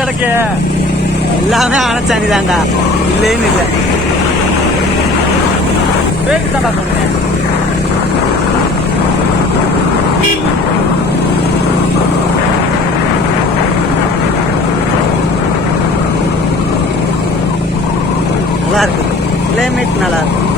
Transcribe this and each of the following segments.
ஆனச்சாணி எனக்கு எல்லாமே அணைச்சாணி தான்டா இல்லைன்னு இல்லை பேருக்கு தான்டா சொன்னேன் நல்லா இருக்கு கிளைமேட் நல்லா இருக்கு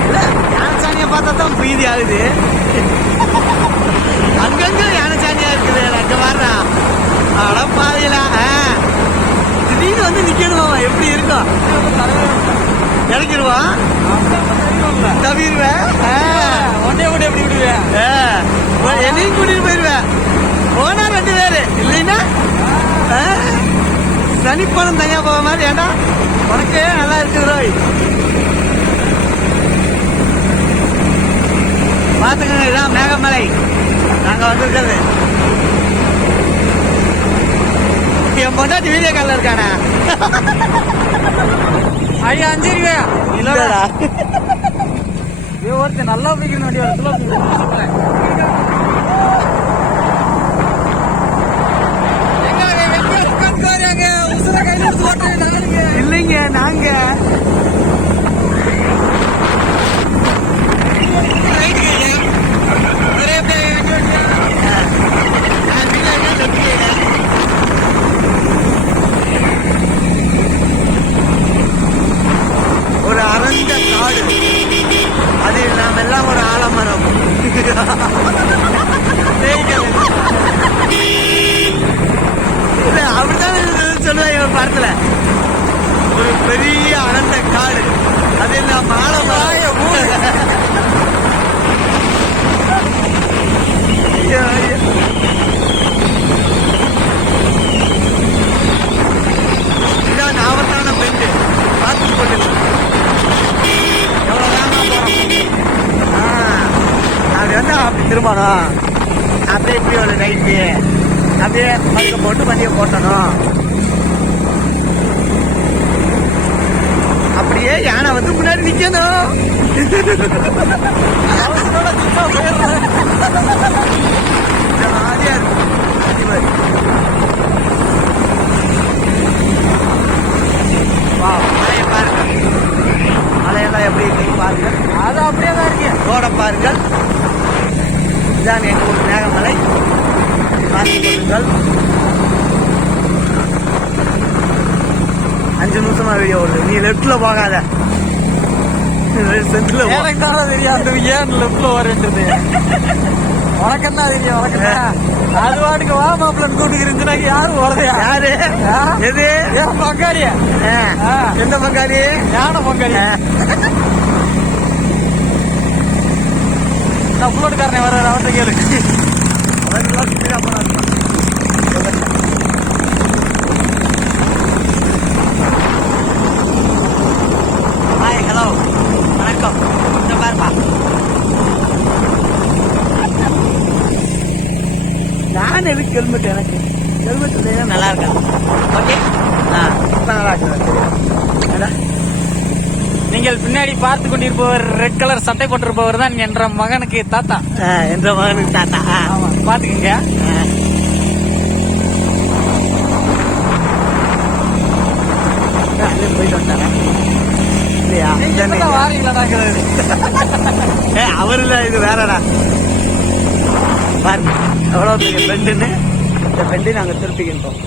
இல்ல, யானைச்சாணியை பார்த்தா தான் பிரீதி ஆகுது அங்கங்க யானைச்சாணியா இருக்குது. அங்க வர்றா அட பாதிலா திடீர்னு வந்து நிக்கணும்? எப்படி இருக்கும்? இறக்கிடுவான் தவிர்வேன். ஒன்னே ஒன்னே எப்படி விடுவேன்? என்னையும் கூட்டிட்டு போயிருவேன். போனா ரெண்டு பேரு. இல்லைன்னா? சனிப்பணம் தனியா போக மாதிரி. ஏண்டா? உனக்கு நல்லா இருக்குது ரோய். பாத்துக்கங்க இதான் மேகமலை. நாங்க வந்திருக்கிறது. என் பொண்டாட்டி வீடியோ காலில் இருக்கானா ஐயா அஞ்சு ரூபாயா இல்லடா. இது ஒருத்தன் நல்லா பிடிக்கணும் வண்டி வரத்துல இல்லைங்க நாங்க ஒரு அறந்த காடு அதில் நாம் எல்லாம் ஒரு ஆலமரம் தேய்கள். இல்ல அப்படித்தான் சொல்லுவாங்க ஒரு படத்துல. ஒரு பெரிய அடர்ந்த காடு. அதில் நாம் ஆலமரம் ஐயோ, ஐயோ. இதான் ஆபத்தான பெண்டு. பார்த்து கொண்டு எவ்வளோ ஆ அது வந்து அப்படி திரும்பணும் அப்படியே இப்படி ஒரு ரைட்டு அப்படியே மதிக்க போட்டு மதிய போட்டணும் அப்படியே யானை வந்து முன்னாடி நிக்கணும். ஜாலியா இருக்கும். வா, பாருங்க. மலையெல்லாம் எப்படி இருக்கு பாருங்கள் அது அப்படியே தான் இருக்கு. ரோட பாருங்கள். இதுதான் எங்கள் ஊர் மேகமலை. பார்த்து கொள்ளுங்கள் நிமிஷமா வீடியோ ஓடுது நீ லெஃப்ட்ல போகாத. சென்ட்ல எனக்கு தானே தெரியும். அந்த ஏன் லெஃப்ட்ல வரேன்றது உனக்கு என்ன தெரியும் உனக்கு? அது வாட்டுக்கு வா மாப்பிள்ளன் கூட்டுக்கு இருந்துச்சுன்னா யாரும் வரதையா யாரு? எது? ஏன். ஆ. எந்த பங்காளி? யானை பங்காளி? ஆ. நான் புல்லட்காரனே வர அவன்கிட்ட கேளு. நான் எதுக்கு ஹெல்மெட் எனக்கு? ஹெல்மெட் இல்லையா? நல்லா இருக்கா? ஓகே ஆ. நல்லா இருக்கு ஏடா நீங்கள் பின்னாடி பார்த்து கொண்டிருப்பவர் ரெட் கலர் சட்டை போட்டிருப்பவர் தான் என்ற மகனுக்கு தாத்தா. என்ற மகனுக்கு தாத்தா. ஆ. ஆமா பாத்துக்கங்க போயிட்டு வந்தாரா? இல்லையா? ஏ அவர் இல்ல இது வேறடா. பாருங்க. எவ்வளோ பெரிய பெண்டுன்னு இந்த பெண்டை நாங்கள் திருப்பிக்கின்றோம்